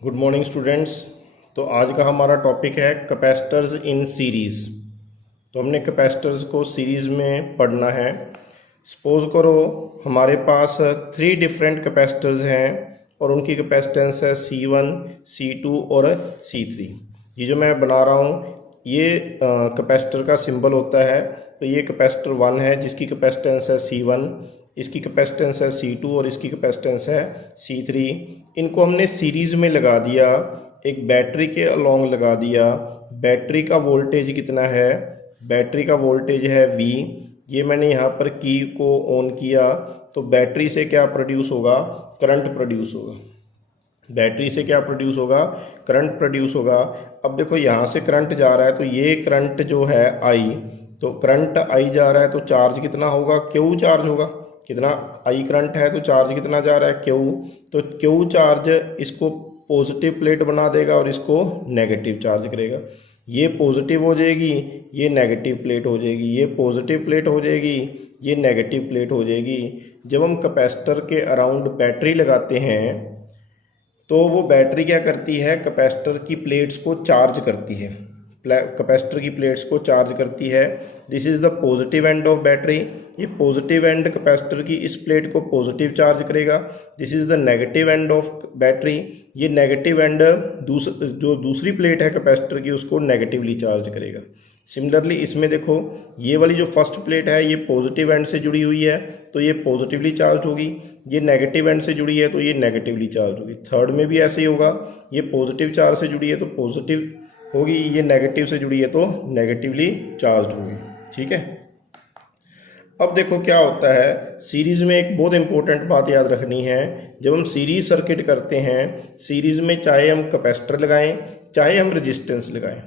Good morning students. तो आज का हमारा टॉपिक है कैपेसिटर्स इन सीरीज़। तो हमने कैपेसिटर्स को सीरीज़ में पढ़ना है। सपोज करो हमारे पास 3 डिफरेंट कैपेसिटर्स हैं और उनकी कैपेसिटेंस है C1, C2 और C3। ये जो मैं बना रहा हूँ ये कैपेसिटर का सिंबल होता है। तो ये कैपेसिटर 1 है जिसकी कैपेसिटेंस है C1, इसकी कैपेसिटेंस है C2 और इसकी कैपेसिटेंस है C3। इनको हमने सीरीज़ में लगा दिया, एक बैटरी के अलोंग लगा दिया। बैटरी का वोल्टेज कितना है? बैटरी का वोल्टेज है V। ये मैंने यहाँ पर की को ऑन किया तो बैटरी से क्या प्रोड्यूस होगा? करंट प्रोड्यूस होगा। बैटरी से क्या प्रोड्यूस होगा? करंट प्रोड्यूस होगा। अब देखो यहाँ से करंट जा रहा है तो ये करंट जो है I, तो करंट I जा रहा है तो चार्ज कितना होगा? Q चार्ज होगा। कितना I करंट है तो चार्ज कितना जा रहा है? Q। तो Q चार्ज इसको पॉजिटिव प्लेट बना देगा और इसको नेगेटिव चार्ज करेगा। ये पॉजिटिव हो जाएगी, ये नेगेटिव प्लेट हो जाएगी, ये पॉजिटिव प्लेट हो जाएगी, ये नेगेटिव प्लेट हो जाएगी। जब हम कैपेसिटर के अराउंड बैटरी लगाते हैं तो वो बैटरी क्या करती है? कैपेसिटर की प्लेट्स को चार्ज करती है। कैपेसिटर की प्लेट्स को चार्ज करती है। This is the positive end of battery. ये पॉजिटिव एंड कैपेसिटर की इस प्लेट को पॉजिटिव चार्ज करेगा। This is the negative end of battery. ये नेगेटिव एंड जो दूसरी प्लेट है कैपेसिटर की उसको नेगेटिवली चार्ज करेगा। सिमिलरली इसमें देखो ये वाली जो फर्स्ट प्लेट है ये पॉजिटिव एंड से जुड़ी हुई है तो ये पॉजिटिवली चार्ज होगी। ये नेगेटिव एंड से जुड़ी है तो ये नेगेटिवली चार्ज होगी। थर्ड में भी ऐसे ही होगा, ये पॉजिटिव चार्ज से जुड़ी है तो पॉजिटिव होगी, ये नेगेटिव से जुड़ी है तो नेगेटिवली चार्ज होगी। ठीक है। अब देखो क्या होता है, सीरीज़ में एक बहुत इंपॉर्टेंट बात याद रखनी है। जब हम सीरीज सर्किट करते हैं, सीरीज़ में चाहे हम कैपेसिटर लगाएं चाहे हम रेजिस्टेंस लगाएं।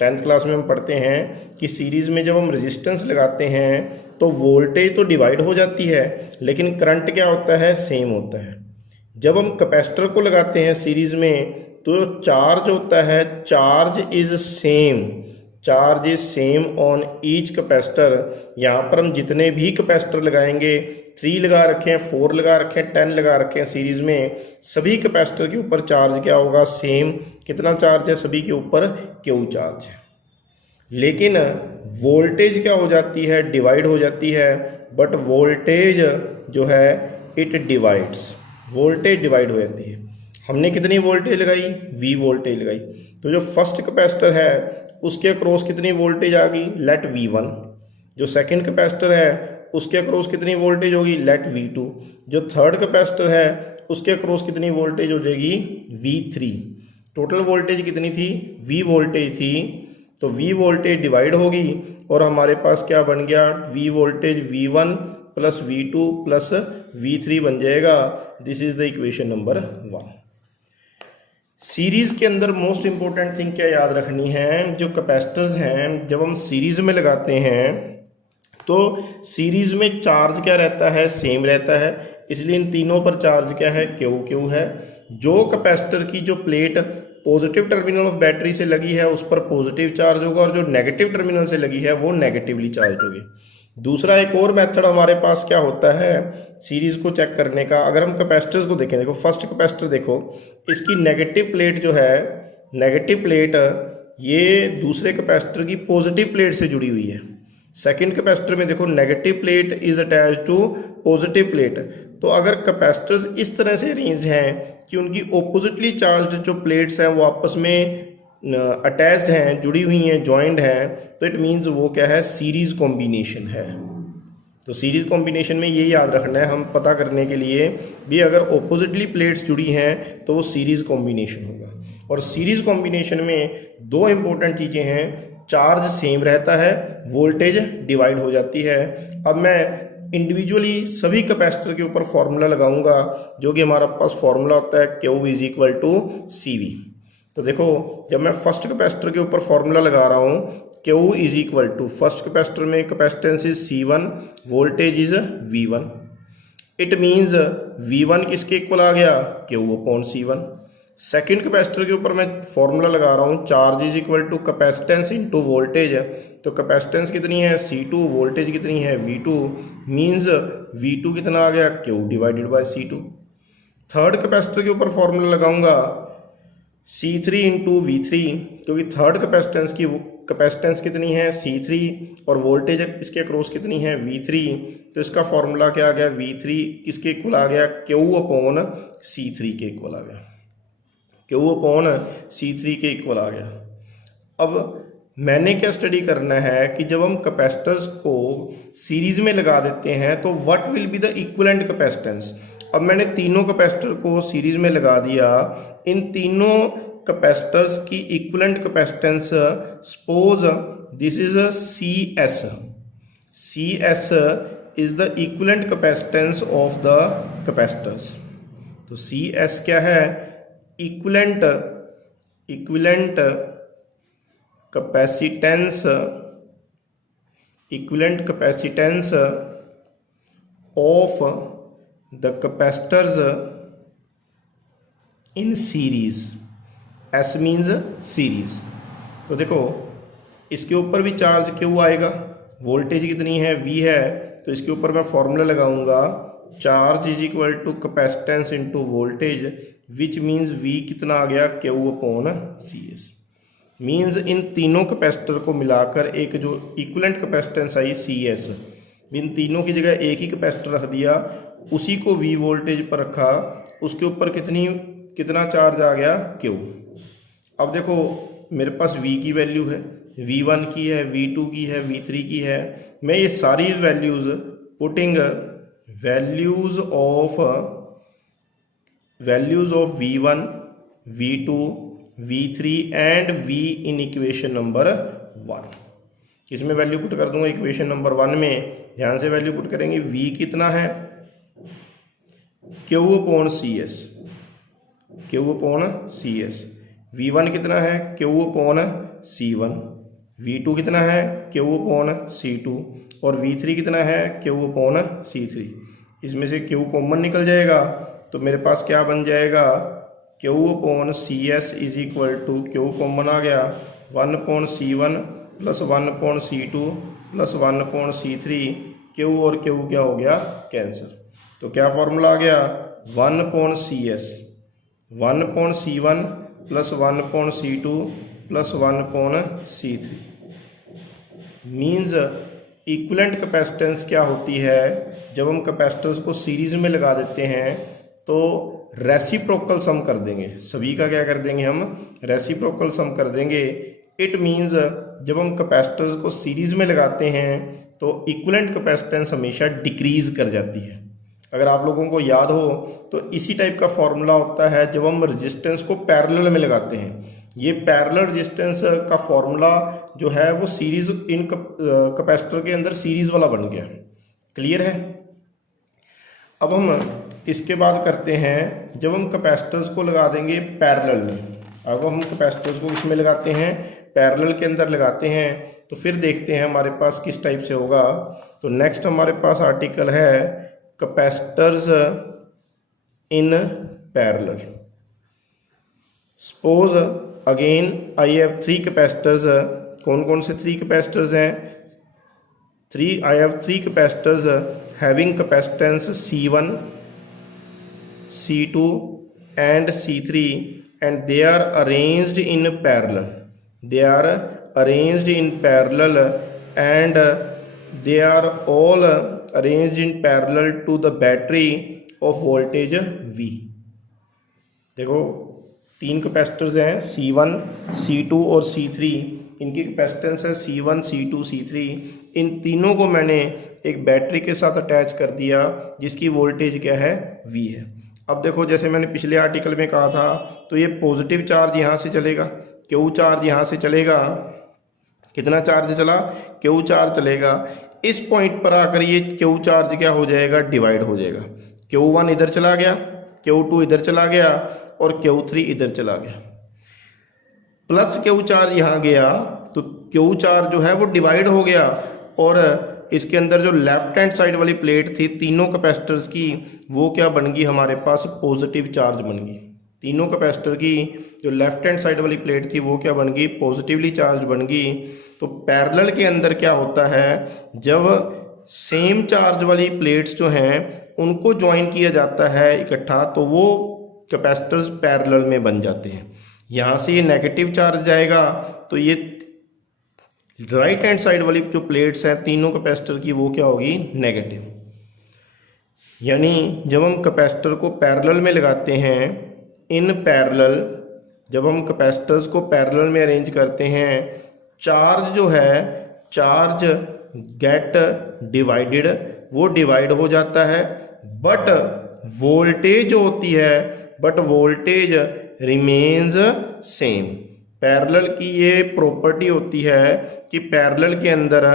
10th क्लास में हम पढ़ते हैं कि सीरीज़ में जब हम रेजिस्टेंस लगाते हैं तो वोल्टेज तो डिवाइड हो जाती है लेकिन करंट क्या होता है? सेम होता है। जब हम कैपेसिटर को लगाते हैं सीरीज़ में तो चार्ज होता है, charge is same, charge is same on each capacitor. यहाँ पर हम जितने भी कैपेसिटर लगाएंगे, 3 लगा रखे हैं, 4 लगा रखे हैं, 10 लगा रखे हैं सीरीज़ में, सभी कैपेसिटर के ऊपर चार्ज क्या होगा? सेम। कितना चार्ज है? सभी के ऊपर Q चार्ज है। लेकिन वोल्टेज क्या हो जाती है? डिवाइड हो जाती है। बट वोल्टेज जो है इट डिवाइड्स, वोल्टेज डिवाइड हो जाती है। हमने कितनी वोल्टेज लगाई? V वोल्टेज लगाई। तो जो फर्स्ट कैपेसिटर है उसके अक्रॉस कितनी वोल्टेज आ गई? Late V1। जो सेकंड कैपेसिटर है उसके अक्रॉस कितनी वोल्टेज होगी? Late V2। जो थर्ड कैपेसिटर है उसके अक्रॉस कितनी वोल्टेज हो जाएगी? V3। टोटल वोल्टेज कितनी थी? V वोल्टेज थी। तो V वोल्टेज डिवाइड होगी और हमारे पास क्या बन गया? V voltage V1 plus V2 plus V3 बन जाएगा। This is the equation number 1। Series के अंदर मोस्ट इंपॉर्टेंट थिंग क्या याद रखनी है, जो कैपेसिटर्स हैं जब हम सीरीज़ में लगाते हैं तो सीरीज़ में चार्ज क्या रहता है? सेम रहता है। इसलिए इन तीनों पर चार्ज क्या है? Q है। जो कैपेसिटर की जो plate positive terminal of battery से लगी है उस पर पॉजिटिव चार्ज होगा और जो नेगेटिव टर्मिनल से लगी है वो नेगेटिवली चार्ज होगी। दूसरा एक और मेथड हमारे पास क्या होता है सीरीज़ को चेक करने का। अगर हम कैपेसिटर्स को देखें, देखो फर्स्ट कैपेसिटर देखो, इसकी नेगेटिव प्लेट जो है, नेगेटिव प्लेट ये दूसरे कैपेसिटर की पॉजिटिव प्लेट से जुड़ी हुई है। सेकंड कैपेसिटर में देखो negative plate is attached to positive plate. तो अगर कैपेसिटर्स इस तरह से अरेंज्ड हैं कि उनकी ऑपोजिटली चार्ज्ड जो प्लेट्स हैं वो आपस में अटैच्ड हैं, जुड़ी हुई हैं, जॉइंड हैं, तो इट मीन्स वो क्या है? सीरीज कॉम्बिनेशन है। तो सीरीज कॉम्बिनेशन में ये याद रखना है हम पता करने के लिए भी, अगर ऑपोजिटली प्लेट्स जुड़ी हैं तो वो सीरीज कॉम्बिनेशन होगा। और सीरीज कॉम्बिनेशन में 2 इंपॉर्टेंट चीज़ें हैं, चार्ज सेम रहता है, वोल्टेज डिवाइड हो जाती है। अब मैं इंडिविजुअली सभी कैपेसिटर के ऊपर फॉर्मूला लगाऊंगा जो कि हमारा पास फॉर्मूला होता है Q is equal to CV। तो देखो जब मैं फर्स्ट कैपेसिटर के ऊपर फॉर्मूला लगा रहा हूँ Q is equal to, first capacitor में capacitance is C1, voltage is V1। It means V1 किसके इक्वल आ गया? Q upon C1। Second capacitor के ऊपर मैं फॉर्मूला लगा रहा हूँ charge is equal to capacitance into voltage. तो कैपेसिटेंस कितनी है? C2, वोल्टेज कितनी है? V2। मीन्स V2 कितना आ गया? Q divided by C2। Third capacitor के ऊपर फॉर्मूला लगाऊंगा C3 इंटू V3, क्योंकि थर्ड कैपेसिटेंस कितनी है C3 और वोल्टेज इसके अक्रॉस कितनी है V3, तो इसका फॉर्मूला क्या आ गया, V3 किसके इक्वल आ गया, Q अपॉन C3 के इक्वल आ गया, Q अपॉन C3 के इक्वल आ गया। अब मैंने क्या स्टडी करना है कि जब हम कैपेसिटर्स को सीरीज में लगा देते हैं तो what will be the equivalent capacitance. अब मैंने तीनों कैपेसिटर को सीरीज में लगा दिया, इन तीनों कैपेसिटर्स की equivalent capacitance suppose this is CS, CS is the equivalent capacitance of the capacitors. तो CS क्या है, equivalent capacitance of the capacitors in series, S means series. तो देखो इसके ऊपर भी चार्ज क्यों आएगा, वोल्टेज कितनी है V है, तो इसके ऊपर मैं फॉर्मूला लगाऊंगा charge is equal to capacitance into voltage, which means V कितना आ गया, Q अपॉन CS। मीन्स इन तीनों कैपेसिटर को मिलाकर एक जो इक्विवेलेंट कैपेसिटेंस आई CS, इन तीनों की जगह एक ही कैपेसिटर रख दिया, उसी को V वोल्टेज पर रखा, उसके ऊपर कितना चार्ज आ गया, Q। अब देखो मेरे पास V की वैल्यू है, V1 की है, V2 की है, V3 की है, मैं ये सारी values putting values of V1, V2, V3 and V in equation number 1, इसमें वैल्यू पुट कर दूंगा इक्वेशन नंबर 1 में, ध्यान से वैल्यू पुट करेंगे। V कितना है, Q upon CS, Q upon CS। V1 कितना है, Q अपॉन C1। V2 कितना है, Q अपॉन C2 और V3 कितना है, Q अपॉन C3। इसमें से Q कॉमन निकल जाएगा तो मेरे पास क्या बन जाएगा, Q upon CS is equal to, Q common आ गया, 1 upon C1 plus 1 upon C2 plus 1 upon C3, Q और Q क्या हो गया, कैंसर। तो क्या फॉर्मूला आ गया, 1 upon CS, 1 upon C1 plus 1 upon C2 plus 1 upon C3। Means equivalent capacitance क्या होती है, जब हम कैपेसिटर्स को सीरीज में लगा देते हैं तो रेसिप्रोकल सम कर देंगे, सभी का क्या कर देंगे, हम रेसिप्रोकल सम कर देंगे। इट मीन्स जब हम कैपेसिटर्स को सीरीज में लगाते हैं तो इक्विवेलेंट कैपेसिटेंस हमेशा डिक्रीज कर जाती है। अगर आप लोगों को याद हो तो इसी टाइप का फॉर्मूला होता है जब हम रेजिस्टेंस को पैरेलल में लगाते हैं। ये पैरेलल रेजिस्टेंस का फॉर्मूला जो है वो सीरीज इन कैपेसिटर के अंदर सीरीज वाला बन गया। क्लियर है। अब हम इसके बाद करते हैं, जब हम कैपेसिटर्स को लगा देंगे पैरेलल में, अब हम कैपेसिटर्स को इसमें लगाते हैं पैरेलल के अंदर लगाते हैं, तो फिर देखते हैं हमारे पास किस टाइप से होगा। तो नेक्स्ट हमारे पास आर्टिकल है capacitors in parallel. Suppose again I have 3 capacitors. कौन कौन से 3 कैपेसिटर्स हैं, I have 3 capacitors having capacitance C1, C2 and C3 and they are arranged in parallel. They are arranged in parallel and they are all arranged in parallel to the battery of voltage V। देखो 3 capacitors हैं C1, C2 और C3, इनकी capacitance है C1, C2, C3। इन तीनों को मैंने एक battery के साथ अटैच कर दिया जिसकी वोल्टेज क्या है, V है। अब देखो जैसे मैंने पिछले आर्टिकल में कहा था, तो ये पॉजिटिव चार्ज यहाँ से चलेगा, Q चार्ज यहाँ से चलेगा, कितना चार्ज चला, Q चार्ज चलेगा। इस पॉइंट पर आकर ये Q चार्ज क्या हो जाएगा, डिवाइड हो जाएगा। Q1 इधर चला गया, Q2 इधर चला गया और Q3 इधर चला गया, प्लस Q चार्ज यहाँ गया तो Q चार्ज जो है वो डिवाइड हो गया और इसके अंदर जो लेफ्ट हैंड साइड वाली प्लेट थी तीनों कैपेसिटर्स की, वो क्या बन गई, हमारे पास पॉजिटिव चार्ज बन गई। तीनों कैपेसिटर की जो लेफ्ट हैंड साइड वाली प्लेट थी वो क्या बन गई, पॉजिटिवली चार्ज बन गई। तो पैरेलल के अंदर क्या होता है, जब सेम चार्ज वाली प्लेट्स जो हैं उनको ज्वाइन किया जाता है इकट्ठा, तो वो कैपेसिटर्स पैरेलल में बन जाते हैं। यहाँ से ये नेगेटिव चार्ज जाएगा तो ये राइट हैंड साइड वाली जो प्लेट्स हैं तीनों कैपेसिटर की वो क्या होगी, नेगेटिव। यानी जब हम कैपेसिटर को पैरेलल में लगाते हैं, इन पैरेलल, जब हम कैपेसिटर्स को पैरेलल में अरेंज करते हैं, चार्ज जो है, चार्ज गेट डिवाइडेड, वो डिवाइड हो जाता है, बट वोल्टेज जो होती है, but voltage remains same. Parallel की ये प्रॉपर्टी होती है कि पैरेलल के अंदर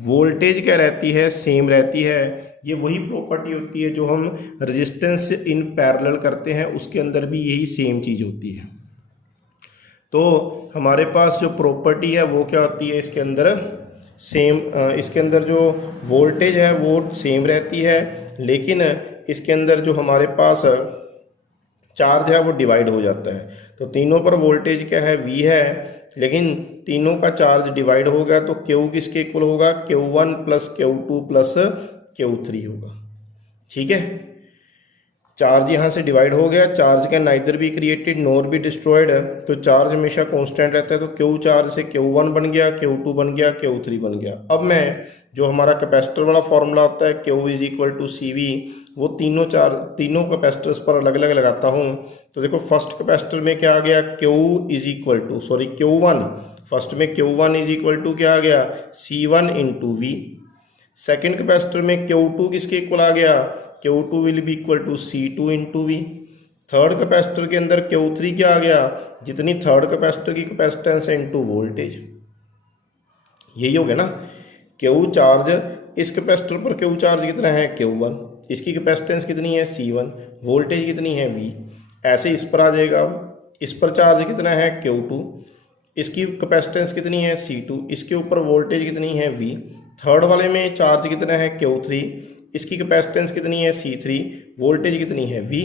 वोल्टेज क्या रहती है, सेम रहती है। ये वही प्रॉपर्टी होती है जो हम रेजिस्टेंस इन पैरेलल करते हैं, उसके अंदर भी यही सेम चीज़ होती है। तो हमारे पास जो प्रॉपर्टी है वो क्या होती है, इसके अंदर सेम, इसके अंदर जो वोल्टेज है वो सेम रहती है, लेकिन इसके अंदर जो हमारे पास चार्ज है वो डिवाइड हो जाता है। तो तीनों पर वोल्टेज क्या है, V है, लेकिन तीनों का चार्ज डिवाइड हो गया तो Q किसके इक्वल होगा, Q1 plus Q2 plus Q3 होगा। ठीक है, चार्ज यहाँ से डिवाइड हो गया, चार्ज का नाइदर भी क्रिएटेड नोर भी डिस्ट्रॉयड है, तो चार्ज हमेशा कांस्टेंट रहता है। तो Q चार्ज से Q1 बन गया, Q2 बन गया, Q3 बन गया। अब मैं जो हमारा कैपेसिटर वाला फॉर्मूला होता है Q is equal to CV, वो तीनों कैपेसिटर्स पर अलग अलग लगाता हूँ। तो देखो फर्स्ट कैपेसिटर में क्या आ गया, Q1, फर्स्ट में Q1 इज इक्वल टू क्या आ गया, C1 into V। Second capacitor में Q2 किसके इक्वल आ गया, Q2 will be equal to C2 into V। Third capacitor के अंदर Q3 क्या आ गया, जितनी थर्ड कैपेसिटर की कैपेसिटेंस है इंटू वोल्टेज, यही हो गया ना। Q चार्ज, इस कैपेसिटर पर Q चार्ज कितना है, Q1, इसकी कैपेसिटेंस कितनी है, C1, वोल्टेज कितनी है, V। ऐसे इस पर आ जाएगा, इस पर चार्ज कितना है, Q2, इसकी कैपेसिटेंस कितनी है, C2, इसके ऊपर वोल्टेज कितनी है, V। थर्ड वाले में चार्ज कितना है, Q3, इसकी कैपेसिटेंस कितनी है, C3, वोल्टेज कितनी है, V।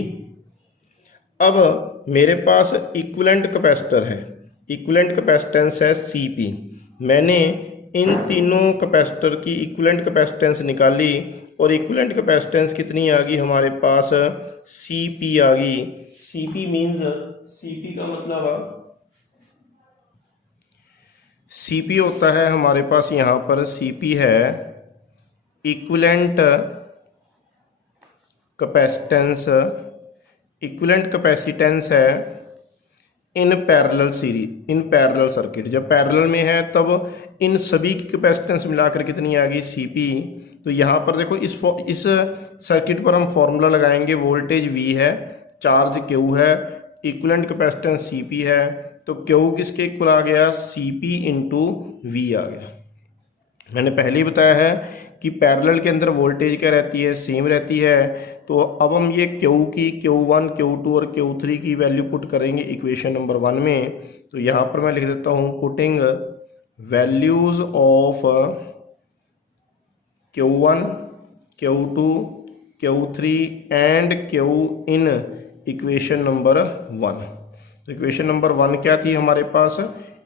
अब मेरे पास इक्विवेलेंट कैपेसिटर है, इक्विवेलेंट कैपेसिटेंस है CP। मैंने इन तीनों कैपेसिटर की इक्विवेलेंट कैपेसिटेंस निकाली और इक्विवेलेंट कैपेसिटेंस कितनी आ गई हमारे पास, CP आ गई। CP मीन्स, CP का मतलब, CP होता है हमारे पास यहाँ पर, CP है इक्विवेलेंट कैपेसिटेंस, इक्विवेलेंट कैपेसिटेंस है in parallel series, in parallel circuit. जब पैरेलल में है तब इन सभी की कैपेसिटेंस मिलाकर कितनी आ गई, CP। तो यहाँ पर देखो इस सर्किट पर हम फॉर्मूला लगाएंगे, वोल्टेज V है, चार्ज Q है, इक्विवेलेंट कैपेसिटेंस CP है, तो Q किसके इक्वल आ गया, CP इंटू V आ गया। मैंने पहले ही बताया है कि पैरेलल के अंदर वोल्टेज क्या रहती है, सेम रहती है। तो अब हम ये Q की Q1, Q2 और Q3 की वैल्यू पुट करेंगे इक्वेशन नंबर 1 में। तो यहाँ पर मैं लिख देता हूँ, putting values of Q1, Q2, Q3 and Q in equation number 1। तो इक्वेशन नंबर 1 क्या थी हमारे पास,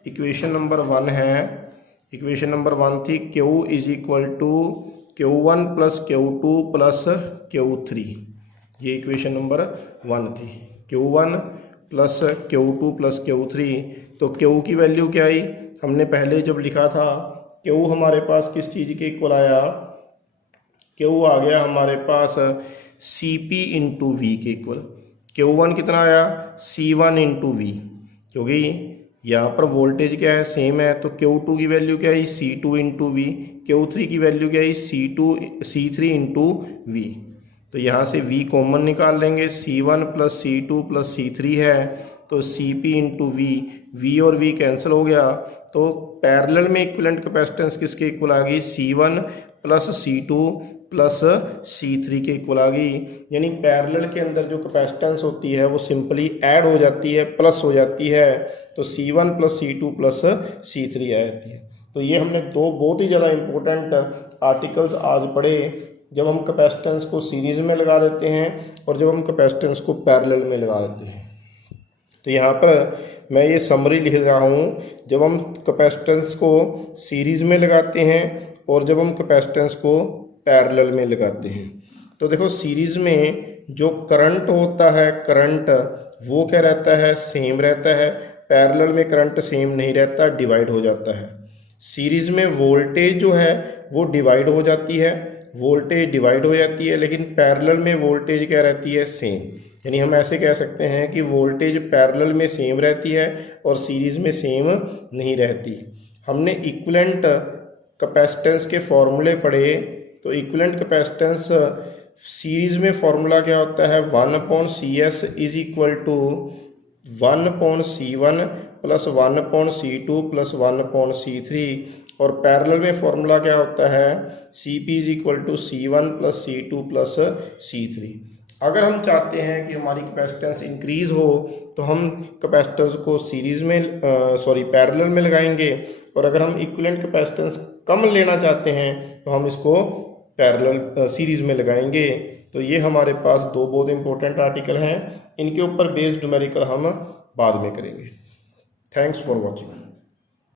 इक्वेशन नंबर 1 है, इक्वेशन नंबर 1 थी Q is equal to Q1 plus Q2 plus Q3, ये इक्वेशन नंबर 1 थी। Q1 plus Q2 plus Q3, तो Q की वैल्यू क्या आई, हमने पहले जब लिखा था Q हमारे पास किस चीज़ के इक्वल आया, Q आ गया हमारे पास CP इंटू V के इक्वल। Q1 कितना आया, C1 इंटू V, क्योंकि यहाँ पर वोल्टेज क्या है, सेम है। तो Q2 की वैल्यू क्या है, C2 इंटू V, Q3 की वैल्यू क्या है, C3 इंटू V। तो यहाँ से V कॉमन निकाल लेंगे, C1 plus C2 plus C3 है, तो CP इंटू V और V कैंसिल हो गया। तो पैरेलल में इक्विवेलेंट कैपेसिटेंस किसके इक्वल आ गई, C1 plus C2 plus C3 के इक्वल आ गई। यानी पैरेलल के अंदर जो कैपेसिटेंस होती है वो सिंपली ऐड हो जाती है, प्लस हो जाती है, तो C1 plus C2 plus C3 आ जाती है। तो ये हमने दो बहुत ही ज़्यादा इम्पोर्टेंट आर्टिकल्स आज पढ़े, जब हम कैपेसिटेंस को सीरीज़ में लगा देते हैं और जब हम कैपेसिटेंस को पैरेलल में लगा देते हैं। तो यहाँ पर मैं ये समरी लिख रहा हूँ, जब हम कैपेसिटेंस को सीरीज़ में लगाते हैं और जब हम कैपेसिटेंस को पैरेलल में लगाते हैं। तो देखो सीरीज़ में जो करंट होता है, करंट वो क्या रहता है, सेम रहता है। पैरेलल में करंट सेम नहीं रहता, डिवाइड हो जाता है। सीरीज़ में वोल्टेज जो है वो डिवाइड हो जाती है, वोल्टेज डिवाइड हो जाती है, लेकिन पैरेलल में वोल्टेज क्या रहती है, सेम। यानी हम ऐसे कह सकते हैं कि वोल्टेज पैरेलल में सेम रहती है और सीरीज़ में सेम नहीं रहती। हमने इक्विवेलेंट कैपेसिटेंस के फॉर्मूले पढ़े, तो इक्विवेलेंट कैपेसिटेंस सीरीज़ में फॉर्मूला क्या होता है, 1/CS is equal to 1/C1 plus 1/C2 plus 1/C3, और पैरेलल में फॉर्मूला क्या होता है, CP is equal to C1 plus C2 plus C3। अगर हम चाहते हैं कि हमारी कैपेसिटेंस इंक्रीज़ हो तो हम कैपेसिटर्स को सीरीज़ में पैरेलल में लगाएंगे, और अगर हम इक्विवेलेंट कैपेसिटेंस कम लेना चाहते हैं तो हम इसको पैरेलल सीरीज़ में लगाएंगे। तो ये हमारे पास दो बहुत इंपॉर्टेंट आर्टिकल हैं, इनके ऊपर बेस्ड न्यूमेरिकल हम बाद में करेंगे। Thanks for watching.